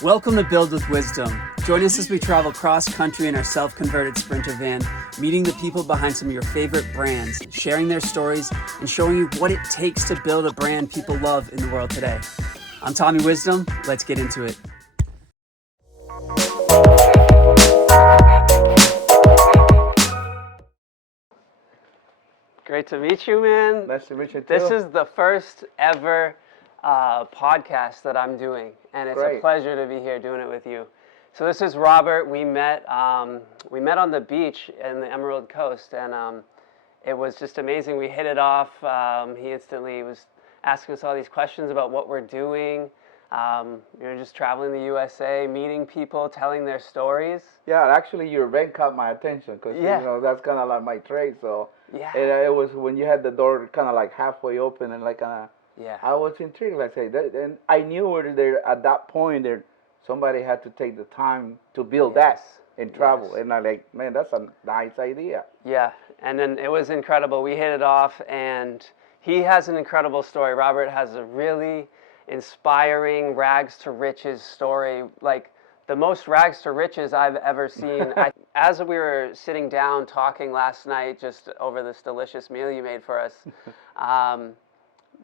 Welcome to Build with Wisdom. Join us as we travel cross-country in our self-converted Sprinter van, meeting the people behind some of your favorite brands, sharing their stories, and showing you what it takes to build a brand people love in the world today. I'm Tommy Wisdom. Let's get into it. Great to meet you, man. Nice to meet you, too. This is the first ever podcast that I'm doing, and it's a pleasure to be here doing it with you. So this is Robert. We met on the beach in the Emerald Coast, and it was just amazing. We hit it off. He instantly was asking us all these questions about what we're doing. Just traveling the USA, meeting people, telling their stories. Yeah, actually, your event caught my attention because that's kind of like my trade. So it was when you had the door kind of like halfway open and like kind of. Yeah. I was intrigued. Like I say, and I knew there at that point there somebody had to take the time to build that and travel. And I like, man, that's a nice idea. Yeah, and then it was incredible. We hit it off, and he has an incredible story. Robert has a really inspiring rags to riches story, like the most rags to riches I've ever seen. As we were sitting down talking last night, just over this delicious meal you made for us,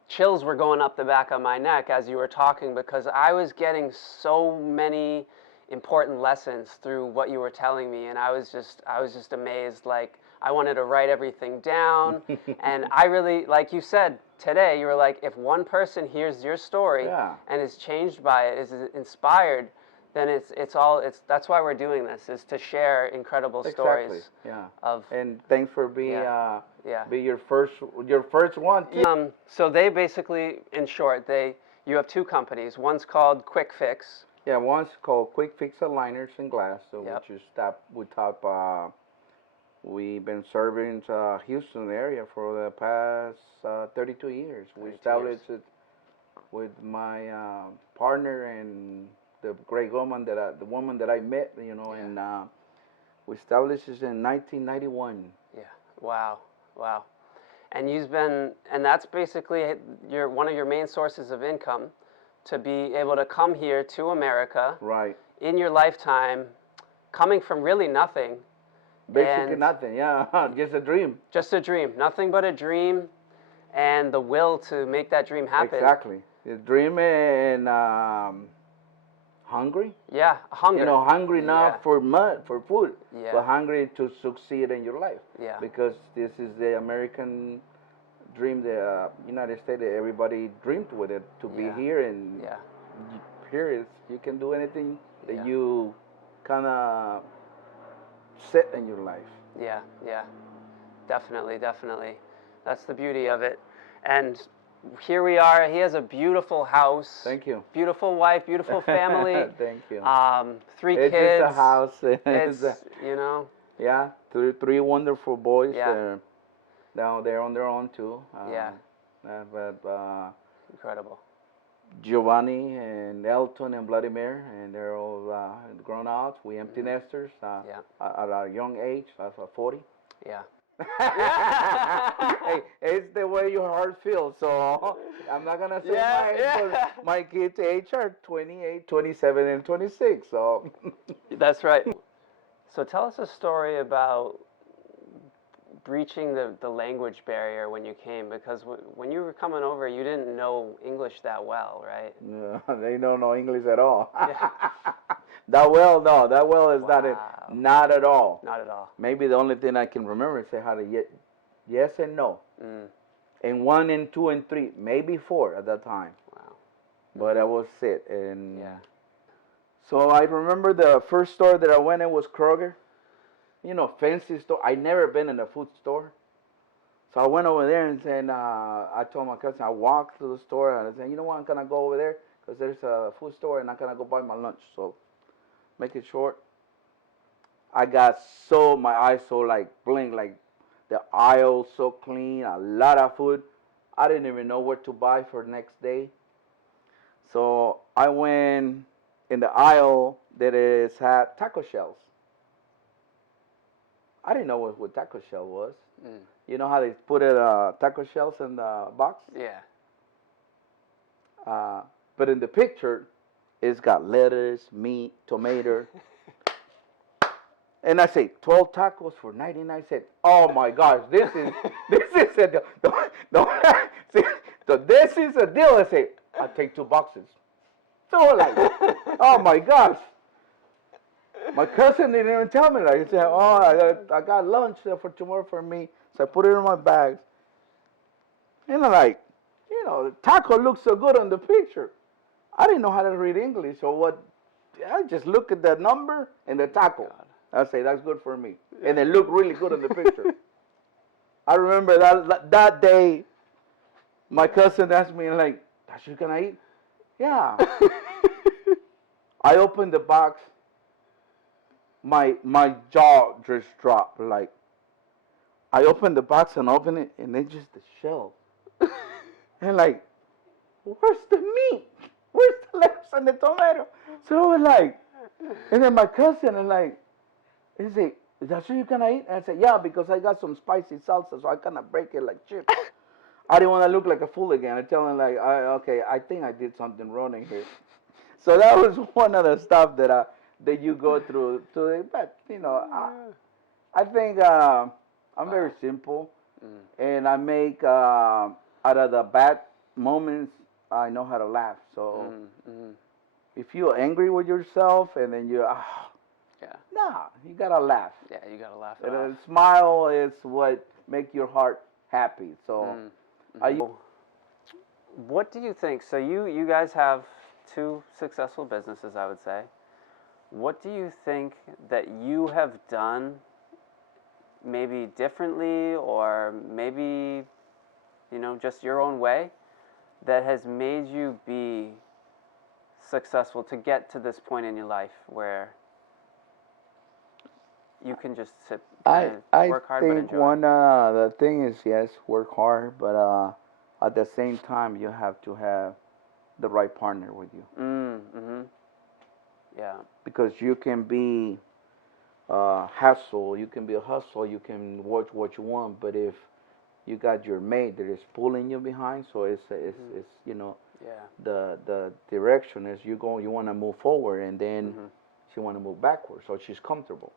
chills were going up the back of my neck as you were talking, because I was getting so many important lessons through what you were telling me, and I was just amazed. Like, I wanted to write everything down. And I really, like you said today, you were like, if one person hears your story and is changed by it, is inspired, then that's why we're doing this, is to share incredible stories. And thanks for being be your first one too. So they basically, in short, you have two companies. One's called Quick Fix. Yeah, one's called Quick Fix Aligners and Glass. So we've been serving Houston area for the past 32 years. We established it with my partner and the great woman the woman that I met, and we established this in 1991. Yeah. Wow. And that's basically one of your main sources of income, to be able to come here to America. Right. In your lifetime, coming from really nothing. Basically nothing, just a dream. Just a dream, nothing but a dream, and the will to make that dream happen. Exactly. The dream and hungry. Yeah, hungry. Hungry not for food, yeah, but hungry to succeed in your life. Yeah. Because this is the American dream, the United States. Everybody dreamed with it to be here, and here you can do anything that you kind of set in your life. Yeah, definitely. That's the beauty of it. And here we are. He has a beautiful house. Thank you. Beautiful wife, beautiful family. Thank you. 3 kids. It's just a house. Yeah. Three wonderful boys. Yeah. Now they're on their own too. Incredible. Giovanni and Elton and Vladimir, and they're all grown out. We empty nesters at our young age, that's 40. Yeah. Hey, it's the way your heart feels, so I'm not gonna say mine, but my kids' age are 28, 27, and 26, so. That's right. So tell us a story about breaching the language barrier when you came, because when you were coming over, you didn't know English that well, right? No, they don't know English at all. Yeah. That well is not at all. Not at all. Maybe the only thing I can remember is say how to yes and no. And 1 and 2 and 3, maybe 4 at that time. Wow. But that was it. And so I remember the first store that I went in was Kroger. Fancy store. I never been in a food store. So I went over there and said, I told my cousin, I walked to the store and I said, you know what, I'm going to go over there because there's a food store and I'm going to go buy my lunch. So make it short. I got my eyes so like blink, like the aisle so clean, a lot of food. I didn't even know what to buy for the next day. So I went in the aisle that had taco shells. I didn't know what taco shell was. You know how they put taco shells in the box? Yeah. But in the picture, It's got lettuce, meat, tomato. And I say 12 tacos for 99 cents. Oh my gosh, this is a deal. See, so this is a deal. I say, I'll take 2 boxes. So like, oh my gosh. My cousin didn't even tell me. Like, he said, oh, I got lunch for tomorrow for me. So I put it in my bags. And I'm like, the taco looks so good on the picture. I didn't know how to read English. So I just look at the number and the taco. I say, that's good for me. And it looked really good on the picture. I remember that day, my cousin asked me, like, that's you gonna eat? Yeah. I opened the box. My jaw just dropped. Like, I opened the box and opened it, and it's just the shell. And like, where's the meat? Where's the lettuce and the tomato? So I was like, and then my cousin and like, he said, that's what you're gonna eat? And I said, yeah, because I got some spicy salsa, so I kind of break it like chips. I didn't want to look like a fool again. I tell him like, okay, I think I did something wrong in here. So that was one of the stuff that you go through. But I think I'm very simple, and I make out of the bad moments, I know how to laugh. So if you're angry with yourself and then you you gotta laugh. Yeah, you gotta laugh. And a smile is what makes your heart happy. So, what do you think? So you guys have 2 successful businesses, I would say. What do you think that you have done maybe differently, or maybe just your own way, that has made you be successful to get to this point in your life where you can just sit and work hard but enjoy? I think one the thing is, yes, work hard, but at the same time you have to have the right partner with you. Yeah. Because you can be hustle, you can be a hustle, you can watch what you want, but if you got your mate that is pulling you behind, so it's the direction is you want to move forward, and then she want to move backwards, so she's comfortable.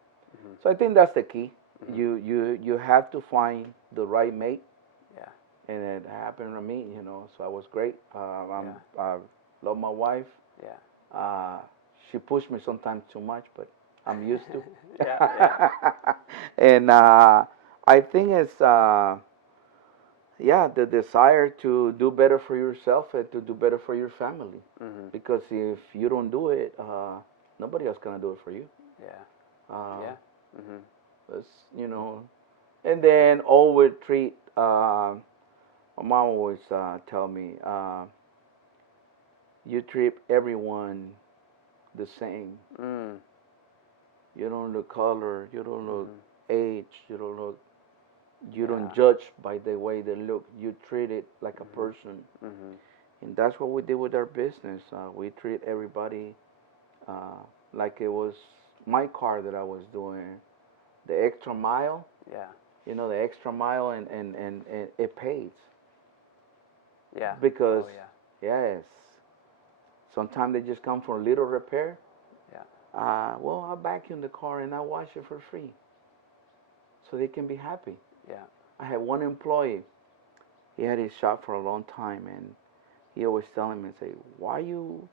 So I think that's the key. You have to find the right mate. Yeah. And it happened to me, so I was great. I love my wife. Yeah. She pushed me sometimes too much, but I'm used to. Yeah. And I think it's the desire to do better for yourself and to do better for your family. Because if you don't do it, nobody else gonna do it for you. Yeah. It's, and then always treat. My mom always tell me, you treat everyone the same. You don't look color, you don't look age, you don't judge by the way they look. You treat it like a person. And that's what we did with our business. We treat everybody like it was my car that I was doing. The extra mile. Yeah. The extra mile, and it pays. Yeah. Because yes, sometimes they just come for a little repair. Yeah. Well, I'll vacuum the car and I'll wash it for free, so they can be happy. Yeah. I had one employee. He had his shop for a long time, and he always telling me, say, why you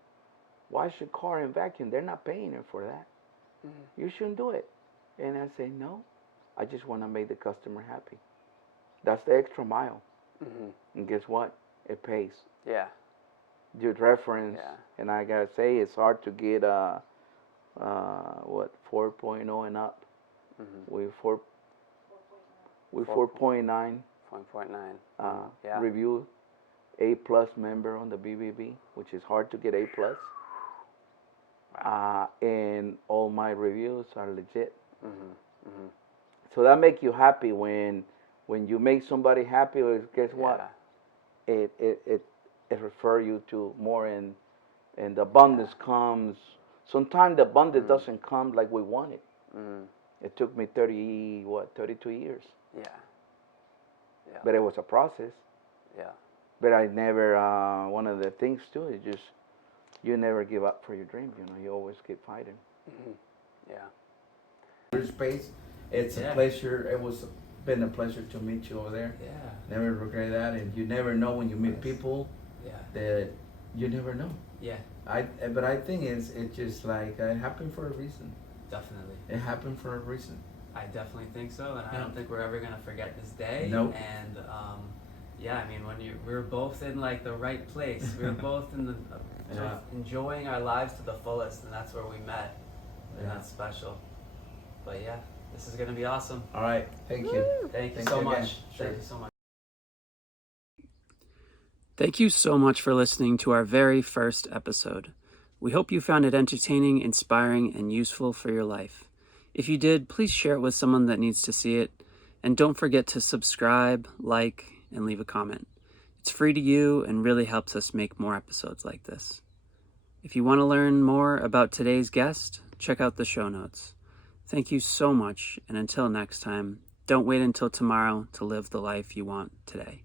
wash your car and vacuum? They're not paying you for that. You shouldn't do it. And I say, no, I just want to make the customer happy. That's the extra mile. And guess what? It pays. Yeah. Good reference. Yeah. And I gotta say, it's hard to get 4.0 and up. We 4.9. 4.9. Review A+ member on the BBB, which is hard to get A+. Wow. And all my reviews are legit. So that makes you happy when you make somebody happy. Guess what? It refer you to more, and the abundance comes. Sometimes the abundance doesn't come like we want it. It took me 32 years. Yeah. But it was a process. Yeah. But I never. One of the things too is just you never give up for your dream. You know, you always keep fighting. Mm-hmm. Yeah. Space. It's a pleasure. It was been a pleasure to meet you over there. Yeah. Never regret that, and you never know when you meet people. Yeah. That you never know. Yeah. But I think it's just like it happened for a reason. Definitely. It happened for a reason. I definitely think so, and I don't think we're ever gonna forget this day. Nope. And yeah, I mean, when we were both in like the right place, we were both in the sort of enjoying our lives to the fullest, and that's where we met, and that's special. But yeah, this is gonna be awesome. All right, thank you. Thank you so much. Sure. Thank you so much. Thank you so much for listening to our very first episode. We hope you found it entertaining, inspiring, and useful for your life. If you did, please share it with someone that needs to see it. And don't forget to subscribe, like, and leave a comment. It's free to you and really helps us make more episodes like this. If you want to learn more about today's guest, check out the show notes. Thank you so much, and until next time, don't wait until tomorrow to live the life you want today.